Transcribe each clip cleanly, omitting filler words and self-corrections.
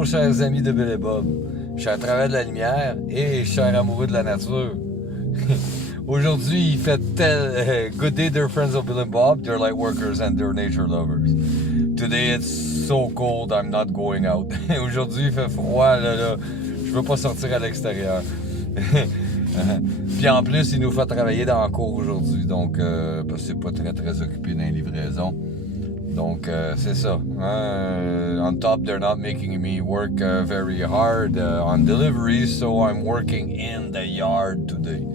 Bonjour, chers amis de Bill et Bob. Je suis à travers de la lumière et cher amoureux de la nature. Aujourd'hui, il fait good day, dear friends of Bill and Bob, dear light workers and dear nature lovers. Today it's so cold, I'm not going out. Aujourd'hui, il fait froid, là. Je veux pas sortir à l'extérieur. Puis en plus, il nous fait travailler dans le cours aujourd'hui, donc parce que c'est pas très occupé dans les livraisons. Donc c'est ça. On top, they're not making me work very hard on deliveries, so I'm working in the yard today.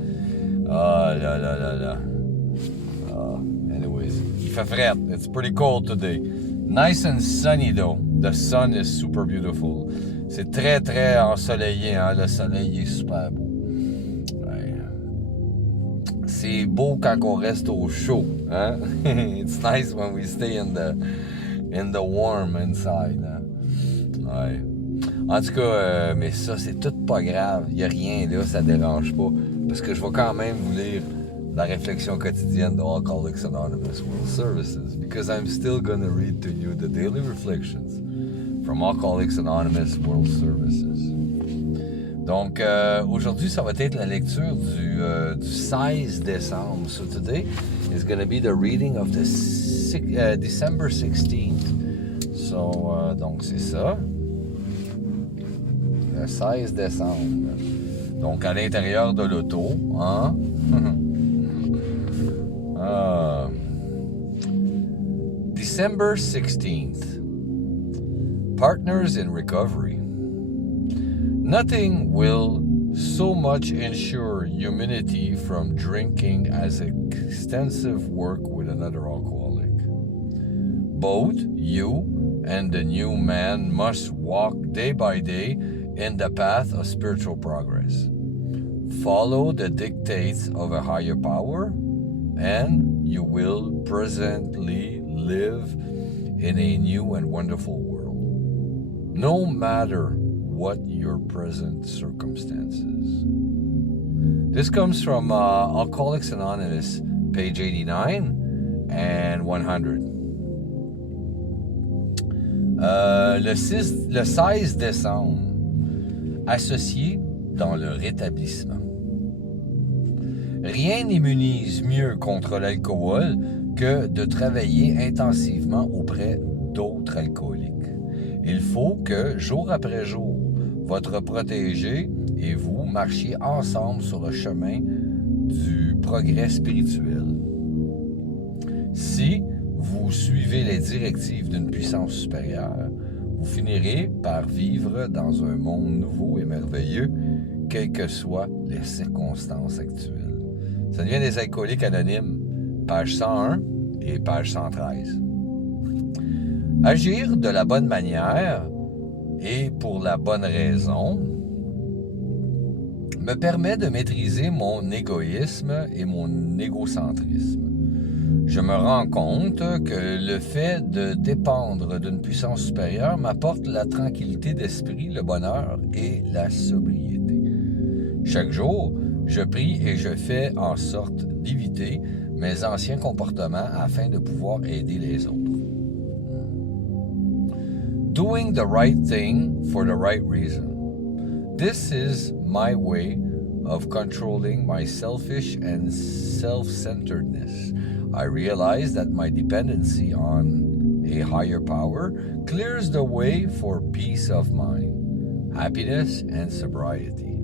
Anyways, il fait frais. It's pretty cold today. Nice and sunny though. The sun is super beautiful. C'est très ensoleillé, hein? Le soleil est super beau. Ouais. C'est beau quand on reste au chaud, hein? It's nice when we stay in the warm inside, hein? Ouais. En tout cas, mais ça, c'est tout pas grave. Il n'y a rien là, ça dérange pas. Parce que je vais quand même vous lire la réflexion quotidienne de Alcooliques Anonymous World Services. Because I'm still gonna read to you the daily reflections from Alcooliques Anonymous World Services. Donc, aujourd'hui, ça va être la lecture du 16 décembre. So today is going to be the reading of the December 16th. So, donc, c'est ça. Le 16 décembre. Donc, à l'intérieur de l'auto, hein? December 16th. Partners in recovery. Nothing will so much ensure immunity from drinking as extensive work with another alcoholic. Both you and the new man must walk day by day in the path of spiritual progress. Follow the dictates of a higher power, and you will presently live in a new and wonderful world. No matter what your present circumstances. This comes from Alcoolics Anonymous, page 89 and 100. Le 16 décembre, associé dans le rétablissement. Rien n'immunise mieux contre l'alcool que de travailler intensivement auprès d'autres alcooliques. Il faut que, jour après jour, votre protégé et vous marchiez ensemble sur le chemin du progrès spirituel. Si vous suivez les directives d'une puissance supérieure, vous finirez par vivre dans un monde nouveau et merveilleux, quelles que soient les circonstances actuelles. Ça vient des Alcooliques Anonymes, page 101 et page 113. Agir de la bonne manière et pour la bonne raison me permet de maîtriser mon égoïsme et mon égocentrisme. Je me rends compte que le fait de dépendre d'une puissance supérieure m'apporte la tranquillité d'esprit, le bonheur et la sobriété. Chaque jour, je prie et je fais en sorte d'éviter mes anciens comportements afin de pouvoir aider les autres. Doing the right thing for the right reason. This is my way of controlling my selfish and self-centeredness. I realize that my dependency on a higher power clears the way for peace of mind, happiness, and sobriety.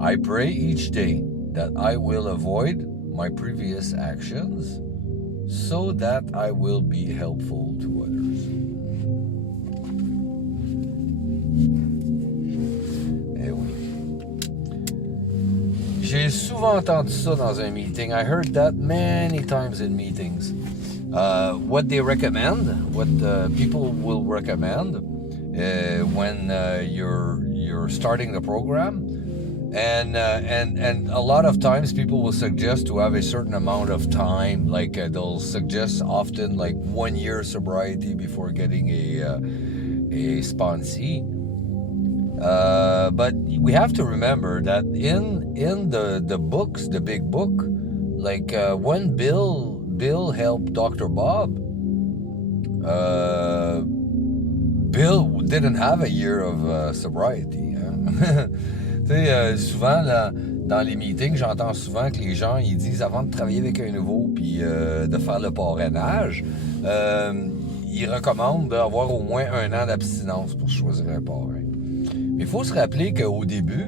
I pray each day that I will avoid my previous actions so that I will be helpful to others. Eh oui. J'ai souvent entendu ça dans un meeting. I heard that many times in meetings. What they recommend, what people will recommend when you're starting the program, and a lot of times people will suggest to have a certain amount of time. Like they'll suggest often like 1 year sobriety before getting a sponsee. But we have to remember that in the books, the big book, like when Bill helped Dr. Bob, Bill didn't have a year of sobriety. Hein? Tu sais, souvent, là, dans les meetings, j'entends souvent que les gens, ils disent, avant de travailler avec un nouveau puis de faire le parrainage, ils recommandent d'avoir au moins 1 an d'abstinence pour choisir un parrain. Mais il faut se rappeler qu'au début,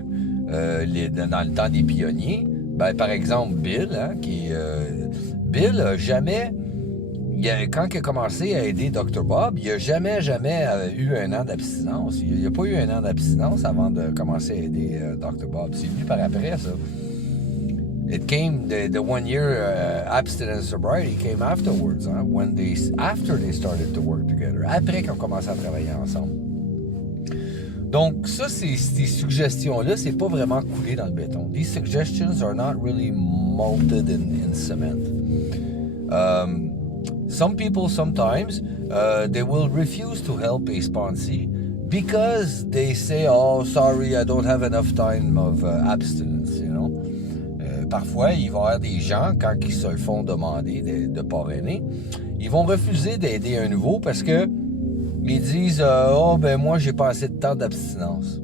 dans le temps des pionniers, ben, par exemple, Bill, hein, Bill, jamais, quand il a commencé à aider Dr. Bob, il n'a jamais eu 1 an d'abstinence. Il n'a pas eu 1 an d'abstinence avant de commencer à aider Dr. Bob. C'est venu par après, ça. It came, the 1 year abstinence sobriety came afterwards, hein, after they started to work together, après qu'ils ont commencé à travailler ensemble. Donc, ça, ces suggestions-là, c'est pas vraiment coulé dans le béton. These suggestions are not really malted in cement. Some people sometimes, they will refuse to help a sponsee because they say, oh, sorry, I don't have enough time of abstinence, you know. Parfois, il va y avoir des gens, quand ils se font demander de parrainer, ils vont refuser d'aider un nouveau parce que ils disent oh, ben moi, j'ai pas assez de temps d'abstinence.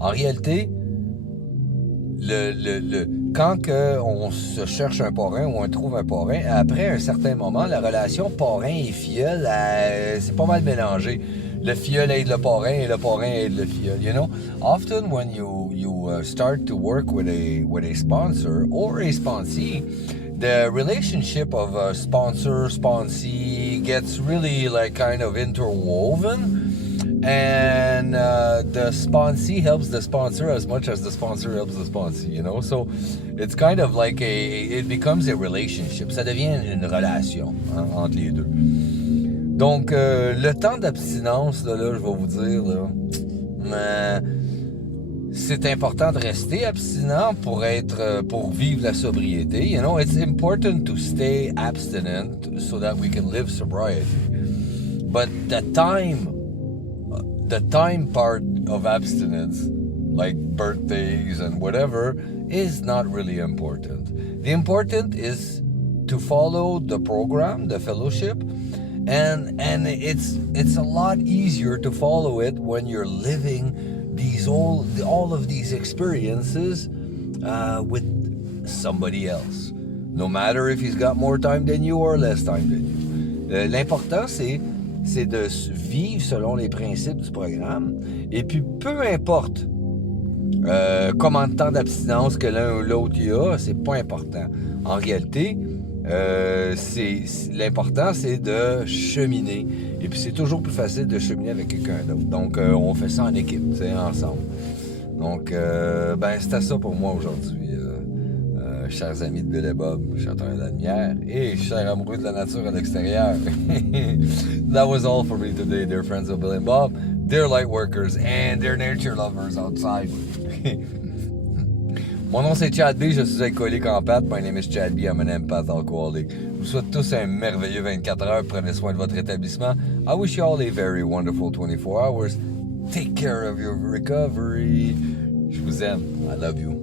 En réalité, quand on se cherche un parrain ou on trouve un parrain, après un certain moment, la relation parrain et filleul, c'est pas mal mélangé. Le filleul aide le parrain et le parrain aide le filleul. You know, often when you start to work with a sponsor or a sponsee, the relationship of a sponsor-sponsee gets really like kind of interwoven, and the sponsee helps the sponsor as much as the sponsor helps the sponsee, you know? So it's kind of like it becomes a relationship. Ça devient une relation, hein, entre les deux. Donc, le temps d'abstinence, là, je vais vous dire, là, c'est important de rester abstinent pour vivre la sobriété. You know, it's important to stay abstinent so that we can live sobriety. But the time part of abstinence, like birthdays and whatever, is not really important. The important is to follow the program, the fellowship, and it's a lot easier to follow it when you're living all of these experiences with somebody else, no matter if he's got more time than you or less time than you. L'important, c'est de vivre selon les principes du programme, et puis peu importe combien de temps d'abstinence que l'un ou l'autre y a, c'est pas important. En réalité, l'important, c'est de cheminer. Et puis, c'est toujours plus facile de cheminer avec quelqu'un d'autre. Donc, on fait ça en équipe, ensemble. Donc, c'était ça pour moi aujourd'hui. Chers amis de Bill et Bob, chanteurs de la lumière, et chers amoureux de la nature à l'extérieur. That was all for me today, dear friends of Bill and Bob, dear light workers, and dear nature lovers outside. Mon nom c'est Chad B, je suis alcoolique en pâte. My name is Chad B, I'm an empath alcoholic. Je vous souhaite tous un merveilleux 24 heures. Prenez soin de votre rétablissement. I wish you all a very wonderful 24 hours. Take care of your recovery. Je vous aime. I love you.